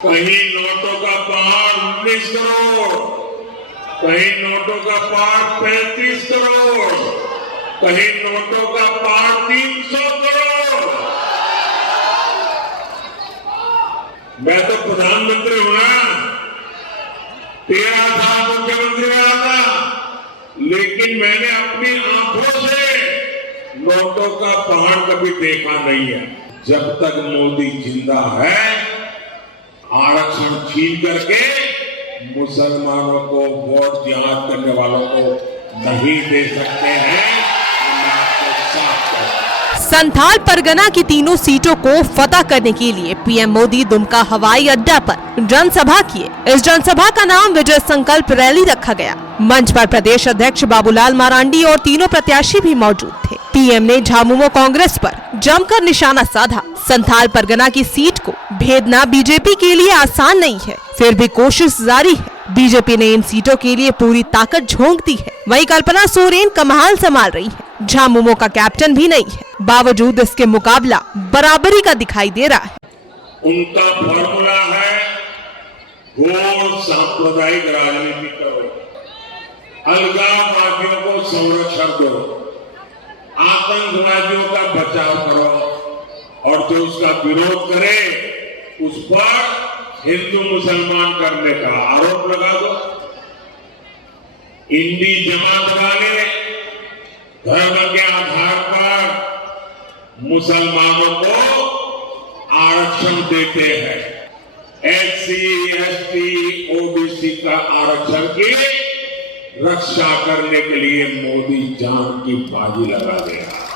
कहीं नोटों का पहाड़ 19 करोड़, कहीं नोटों का पहाड़ 35 करोड़, कहीं नोटों का पहाड़ 300 करोड़। मैं तो प्रधानमंत्री हूं ना, 13 साल मुख्यमंत्री रहा था, लेकिन मैंने अपनी आंखों से नोटों का पहाड़ कभी देखा नहीं है। जब तक मोदी जिंदा है, आरक्षण छीन करके मुसलमानों को वोट जिहाद करने वालों को नहीं दे सकते हैं। संथाल परगना की तीनों सीटों को फतह करने के लिए पीएम मोदी दुमका हवाई अड्डा पर जनसभा किए। इस जनसभा का नाम विजय संकल्प रैली रखा गया। मंच पर प्रदेश अध्यक्ष बाबूलाल मरांडी और तीनों प्रत्याशी भी मौजूद थे। पीएम ने झामुमो कांग्रेस पर जमकर निशाना साधा। संथाल परगना की सीट को भेदना बीजेपी के लिए आसान नहीं है, फिर भी कोशिश जारी है। बीजेपी ने इन सीटों के लिए पूरी ताकत झोंक दी है। वहीं कल्पना सोरेन कमान संभाल रही है। झामुमो का कैप्टन भी नहीं है, बावजूद इसके मुकाबला बराबरी का दिखाई दे रहा है। उनका फॉर्मूला है घोर सांप्रदायिक राजनीति करो, अलगाववादियों को संरक्षण दो, आतंकवादियों का बचाव करो और जो उसका विरोध करे उस पर हिंदू मुसलमान करने का आरोप लगा दो। इंडी जमात वाले धर्म के आधार पर मुसलमानों को आरक्षण देते हैं। एससी, एसटी, ओबीसी का आरक्षण की रक्षा करने के लिए मोदी जान की बाजी लगा देगा।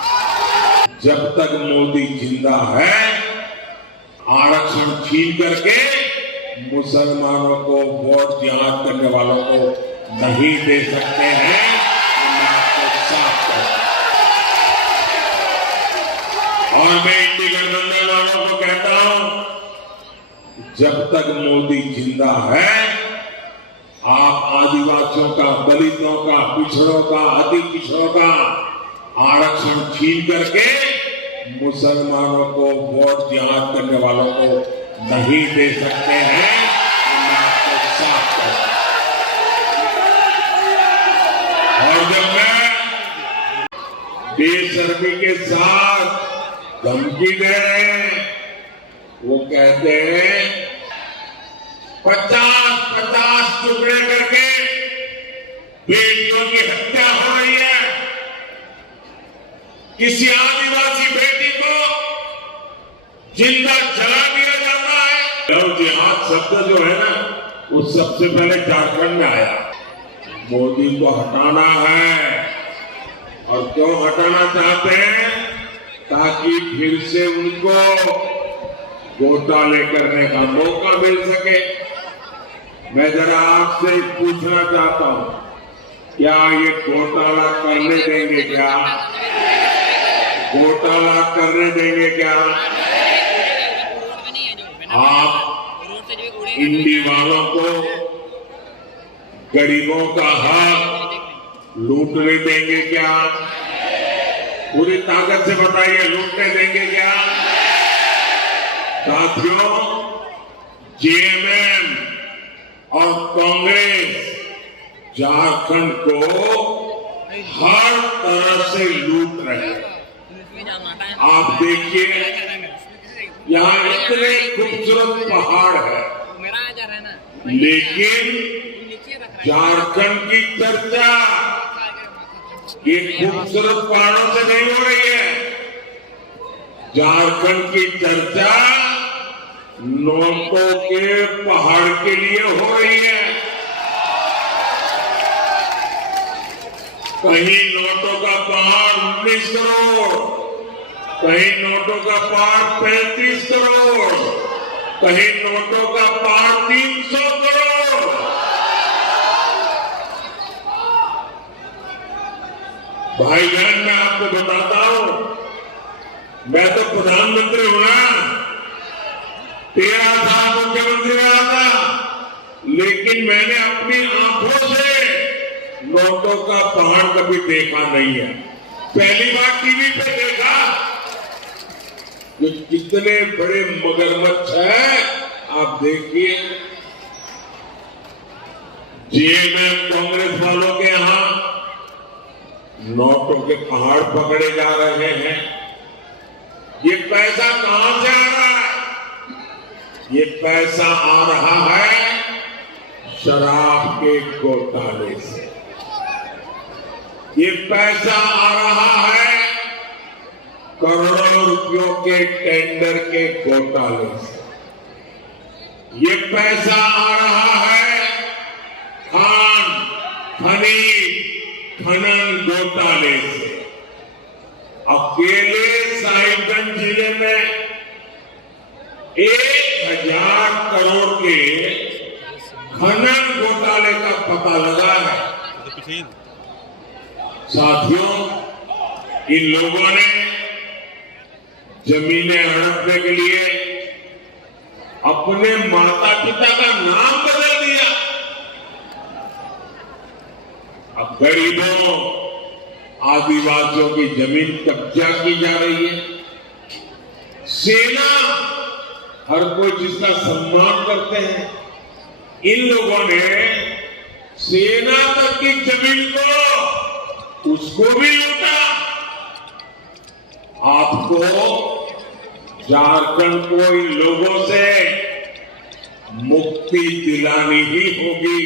जब तक मोदी जिंदा है, आरक्षण छीन करके मुसलमानों को वोट जिहाद करने वालों को नहीं दे सकते हैं। और मैं इंडी गठबंधन वालों को कहता हूं, जब तक मोदी जिंदा है, आप आदिवासियों का, दलितों का, पिछड़ों का, अति पिछड़ों का आरक्षण छीन करके मुसलमानों को वोट जिहाद करने वालों को नहीं दे सकते हैं। और जब मैं बेशर्मी के साथ धमकी दे रहे हैं, वो कहते हैं 50-50 टुकड़े करके बेटियों की हत्या हो रही है। किसी आदिवासी बेटी को जिंदा जला दिया जाता है। लव जिहाद शब्द जो है ना, वो सबसे पहले झारखंड में आया। मोदी को हटाना है, और क्यों हटाना चाहते हैं? ताकि फिर से उनको घोटाले करने का मौका मिल सके। मैं जरा आपसे पूछना चाहता हूं, क्या ये घोटाला करने देंगे? क्या घोटाला करने देंगे? क्या आप इंडी वालों को गरीबों का हक लूटने देंगे? क्या पूरी ताकत से बताइए, लूटने देंगे क्या? साथियों, जेएमएम और कांग्रेस झारखंड को हर तरह से लूट रहे हैं। आप देखिए, यहाँ इतने खूबसूरत पहाड़ है, लेकिन झारखंड की चर्चा ये खूबसूरत पहाड़ों से नहीं हो रही है। झारखंड की चर्चा नोटों के पहाड़ के लिए हो रही है। कहीं नोटों का पहाड़ 19 करोड़, कहीं नोटों का पहाड़ 35 करोड़, कहीं नोटों का पहाड़ 300 करोड़। भाई बहन, मैं आपको बताता हूं, मैं तो प्रधानमंत्री हूं ना, 13 साल मुख्यमंत्री रहा था, लेकिन मैंने अपनी आंखों से नोटों का पहाड़ कभी देखा नहीं है। पहली बार टीवी पे देखा कि कितने बड़े मगरमच्छ हैं आप देखिए, जेएमएम कांग्रेस वालों के यहां नोटों के पहाड़ पकड़े जा रहे हैं। ये पैसा कहां से आ रहा है? ये पैसा आ रहा है शराब के घोटाले से। ये पैसा आ रहा है करोड़ों रुपयों के टेंडर के घोटाले से। ये पैसा आ रहा है खान खनीज खनन घोटाले से। अकेले साहिबगंज जिले में 1000 करोड़ के खनन घोटाले का पता लगा है। साथियों, इन लोगों ने जमीनें हड़पने के लिए अपने माता पिता का नाम बदल दिया। अब गरीबों आदिवासियों की जमीन कब्जा की जा रही है। सेना, हर कोई जिसका सम्मान करते हैं, इन लोगों ने सेना तक की जमीन को उसको भी लूटा। आपको झारखंड को इन लोगों से मुक्ति दिलानी ही होगी।